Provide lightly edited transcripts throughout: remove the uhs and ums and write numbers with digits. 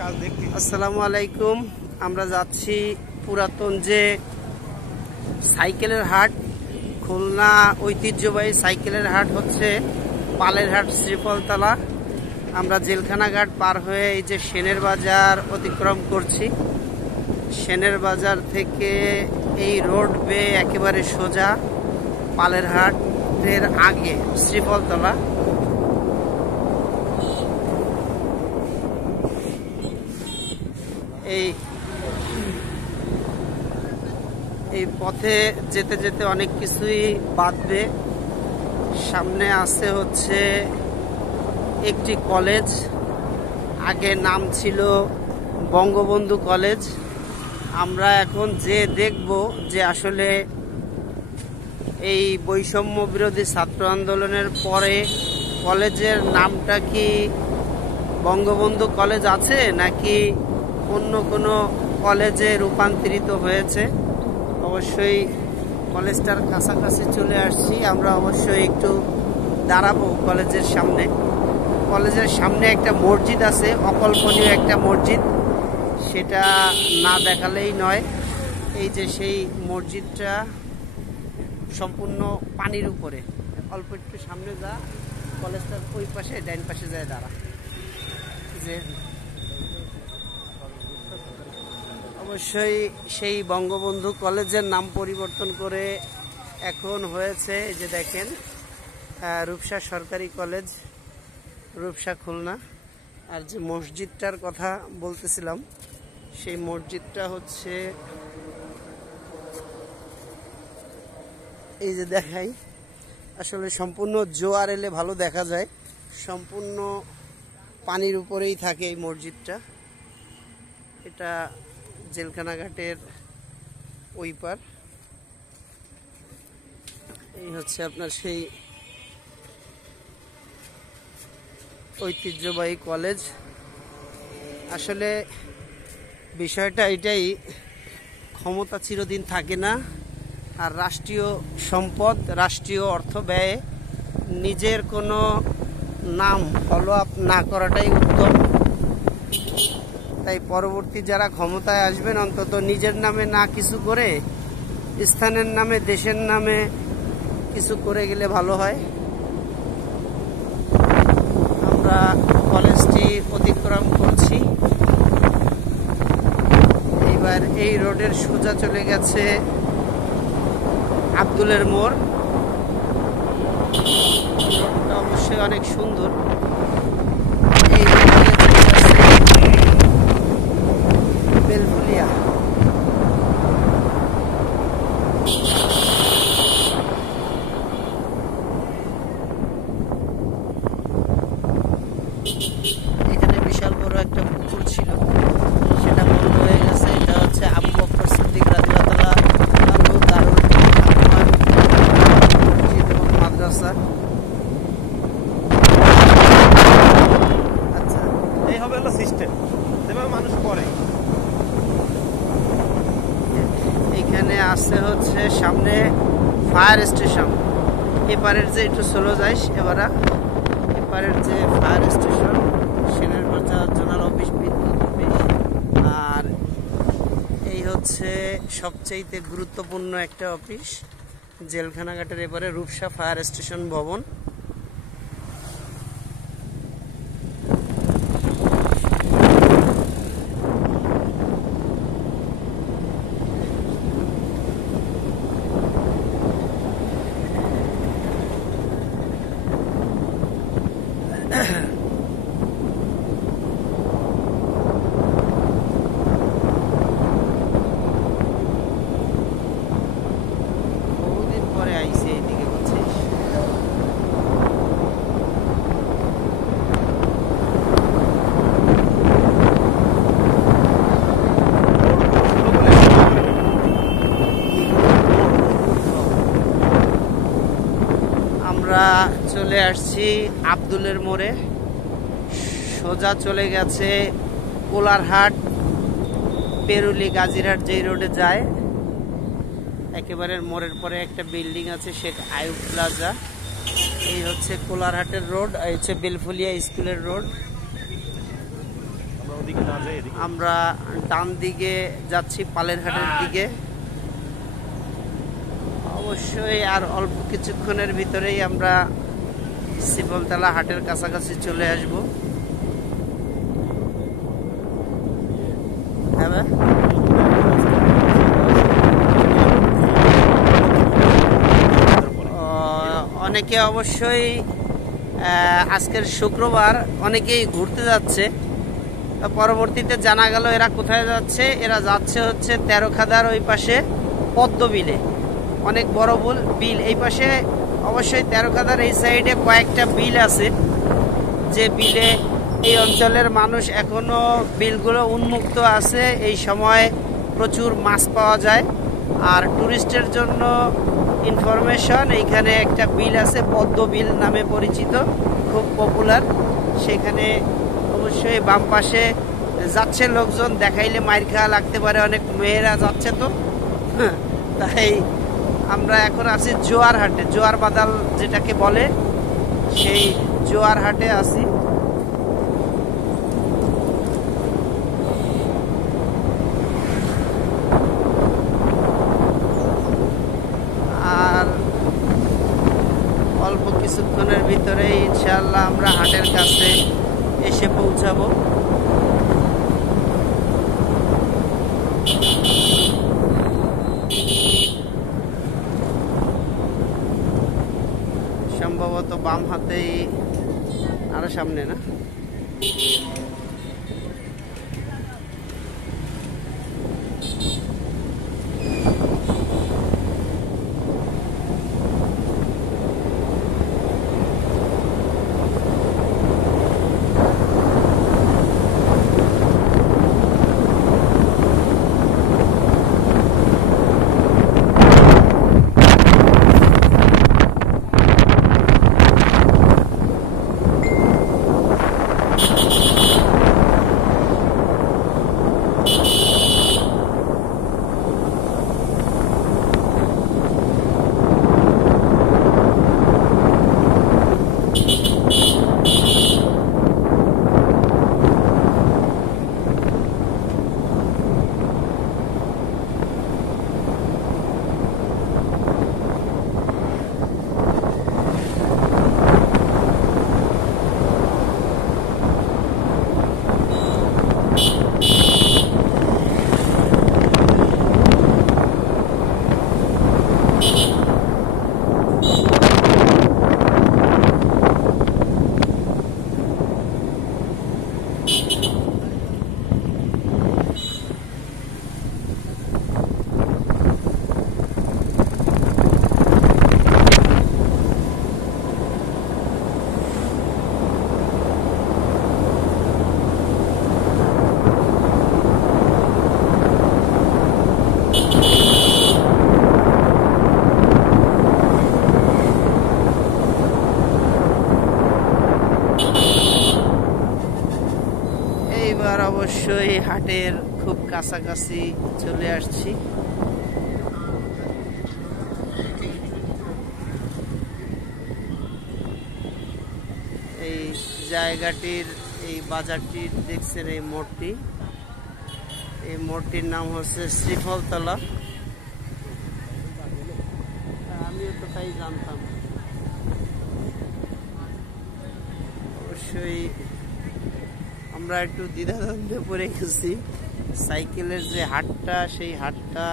আসসালামু আলাইকুম। আমরা যাচ্ছি পুরাতন যে সাইকেলের হাট, খুলনা ঐতিহ্যবাহী সাইকেলের হাট হচ্ছে পালের হাট, শ্রীফলতলা। আমরা জেলখানা ঘাট পার হয়ে এই যে সেনের বাজার অতিক্রম করছি। সেনের বাজার থেকে এই রোড বেয়ে একেবারে সোজা পালের হাটের আগে শ্রীফলতলা। এই পথে যেতে যেতে অনেক কিছুই বাঁধবে। সামনে আছে হচ্ছে একটি কলেজ, আগে নাম ছিল বঙ্গবন্ধু কলেজ। আমরা এখন যে দেখব যে আসলে এই বৈষম্য বিরোধী ছাত্র আন্দোলনের পরে কলেজের নামটা কি বঙ্গবন্ধু কলেজ আছে নাকি অন্য কোনো কলেজে রূপান্তরিত হয়েছে। অবশ্যই কলেজটার কাছাকাছি চলে আসছি। আমরা অবশ্যই একটু দাঁড়াবো কলেজের সামনে। কলেজের সামনে একটা মসজিদ আছে, অকল্পনীয় একটা মসজিদ, সেটা না দেখালেই নয়। এই যে সেই মসজিদটা সম্পূর্ণ পানির উপরে। অল্প একটু সামনে যা, কলেজটার ওই পাশে ডাইন পাশে যায় দাঁড়া। যে অবশ্যই সেই বঙ্গবন্ধু কলেজের নাম পরিবর্তন করে এখন হয়েছে এই যে দেখেন রূপসা সরকারি কলেজ, রূপসা, খুলনা। আর যে মসজিদটার কথা বলতেছিলাম, সেই মসজিদটা হচ্ছে এই যে দেখাই, আসলে সম্পূর্ণ জোয়ার এলে ভালো দেখা যায়। সম্পূর্ণ পানির উপরেই থাকে এই মসজিদটা। এটা জেলখানা ঘাটের ওই পার। এই হচ্ছে আপনার সেই ঐতিহ্যবাহী কলেজ। আসলে বিষয়টা এটাই, ক্ষমতা চিরদিন থাকে না, আর রাষ্ট্রীয় সম্পদ, রাষ্ট্রীয় অর্থ ব্যয়ে নিজের কোনো নাম ফলো আপ না করাটাই উত্তম। তাই পরবর্তী যারা ক্ষমতায় আসবেন অন্তত নিজের নামে না কিছু করে স্থানের নামে, দেশের নামে কিছু করে গেলে ভালো হয়। আমরা কলেজটি অতিক্রম করছি। এবার এই রোডের সোজা চলে গেছে আব্দুলের মোড়। রোডটা অবশ্যই অনেক সুন্দর। এই বেলফুলিয়া। এখানে বিশাল বড় একটা পুকুর ছিল, সেটা বন্ধ হয়ে গেছে। এটা হচ্ছে আবু বকর সিদ্দিক রাদিয়াল্লাহু আনহু দারুল আকওয়ান মসজিদ এবং মাদ্রাসা। আচ্ছা, এই হবে হলো সিস্টেম, যেভাবে মানুষ করে। এখানে আসছে হচ্ছে সামনে ফায়ার স্টেশন। এপারের যে একটু চলে যাইস, এবারে এপারের যে ফায়ার স্টেশন, সেনের বাজার জোনাল অফিস, বিদ্যুৎ অফিস। আর এই হচ্ছে সবচেয়ে গুরুত্বপূর্ণ একটা অফিস, জেলখানা ঘাটের এবারে রূপসা ফায়ার স্টেশন ভবন। বহুদিন পরে আইছে এইদিকে, বুঝছিস। আমরা চলে আসছি আব্দুলের মোড়ে। সোজা চলে গেছে কোলারহাট, পেরুলি, গাজীরহাট যেই রোডে যায়। একেবারে মোড়ের পরে একটা বিল্ডিং আছে, শেখ আইয়ুব প্লাজা। এই হচ্ছে কোলারহাটের রোড, এই হচ্ছে বেলফুলিয়া স্কুলের রোড। ওদিকে না যাই এদিকে। আমরা ডান দিকে যাচ্ছি পালেরহাটের দিকে। অবশ্যই আর অল্প কিছুক্ষণের ভিতরেই আমরা শিফলতলা হাটের কাছাকাছি চলে আসব। হ্যাঁ, অনেকে অবশ্যই আজকের শুক্রবার অনেকেই ঘুরতে যাচ্ছে। পরবর্তীতে জানা গেল এরা কোথায় যাচ্ছে, এরা যাচ্ছে হচ্ছে তেরোখাদার ওই পাশে পদ্ম বিলে, অনেক বড় বিল এই পাশে। অবশ্যই তেরোখাদার এই সাইডে কয়েকটা বিল আছে, যে বিলে এই অঞ্চলের মানুষ এখনো বিলগুলো উন্মুক্ত আছে। এই সময় প্রচুর মাছ পাওয়া যায়। আর টুরিস্টের জন্য ইনফরমেশন, এইখানে একটা বিল আছে পদ্ম বিল নামে পরিচিত, খুব পপুলার। সেখানে অবশ্যই বাম পাশে যাচ্ছে লোকজন, দেখাইলে মাইর খাওয়া লাগতে পারে, অনেক মেয়েরা যাচ্ছে তো। তাই আমরা এখন আছি জোয়ার হাটে, জোয়ার বাদাল যেটাকে বলে, সেই জোয়ার হাটে আছি। আর অল্প কিছুক্ষণের ভিতরে ইনশাআল্লাহ আমরা হাটের কাছে এসে পৌঁছাবো। সম্ভবত বাম হাতেই, আরো সামনে না, অবশ্যই হাটের খুব কাছাকাছি চলে আসছি। এই জায়গাটির, এই বাজারটির দেখছেন এই মোড়টি, এই মোড়টির নাম হচ্ছে শ্রীফলতলা। আমিও তো তাই জানতাম। অবশ্যই আমরা একটু দ্বিধাদ্বন্দ্বে পড়ে গেছি। সাইকেলের যে হাটটা, সেই হাটটা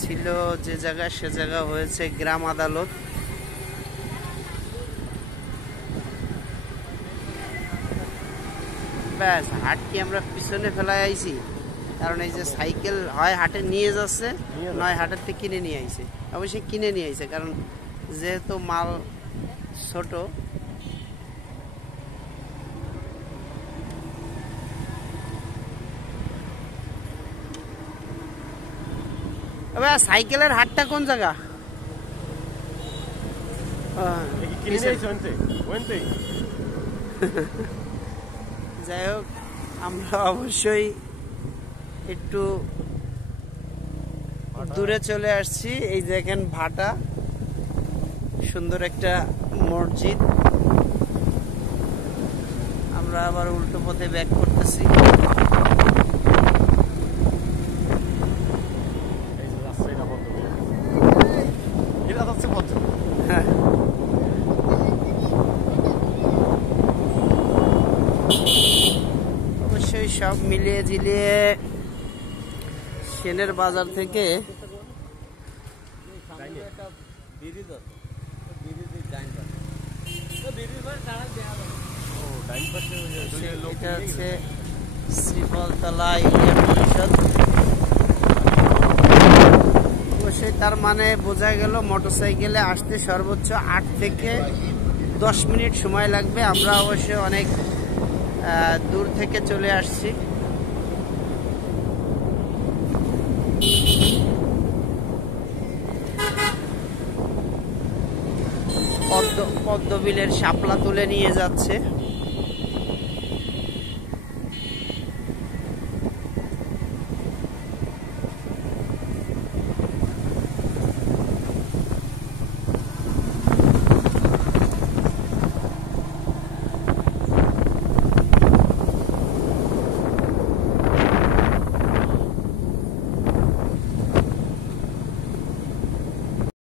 ছিল যে জায়গা, সে জায়গা হয়েছে গ্রাম আদালত। ব্যাস, হাট কি আমরা পিছনে ফেলাই আইছি, কারণ এই যে সাইকেল হয় হাটে নিয়ে যাচ্ছে, নয় হাটের থেকে কিনে নিয়ে আইছে। অবশ্যই কিনে নিয়ে আইছে, কারণ যেহেতু মাল ছোট। সাইকেলের হাটটা কোন জায়গা? যাই হোক, আমরা অবশ্যই একটু দূরে চলে আসছি। এই দেখেন ভাটা, সুন্দর একটা মসজিদ। আমরা আমরা আবার উল্টো পথে ব্যাক করতেছি। হ্যাঁ, অবশ্যই সব মিলিয়ে ঝিলিয়ে সেনের বাজার থেকে এটা হচ্ছে শ্রীফলতলা ইউনিয়ন পরিষদ। অবশ্যই তার মানে বোঝা গেল মোটরসাইকেলে আসতে সর্বোচ্চ 8 থেকে 10 মিনিট সময় লাগবে। আমরা অবশ্যই অনেক দূর থেকে চলে আসছি। পদ্মবিলের শাপলা তুলে নিয়ে যাচ্ছে।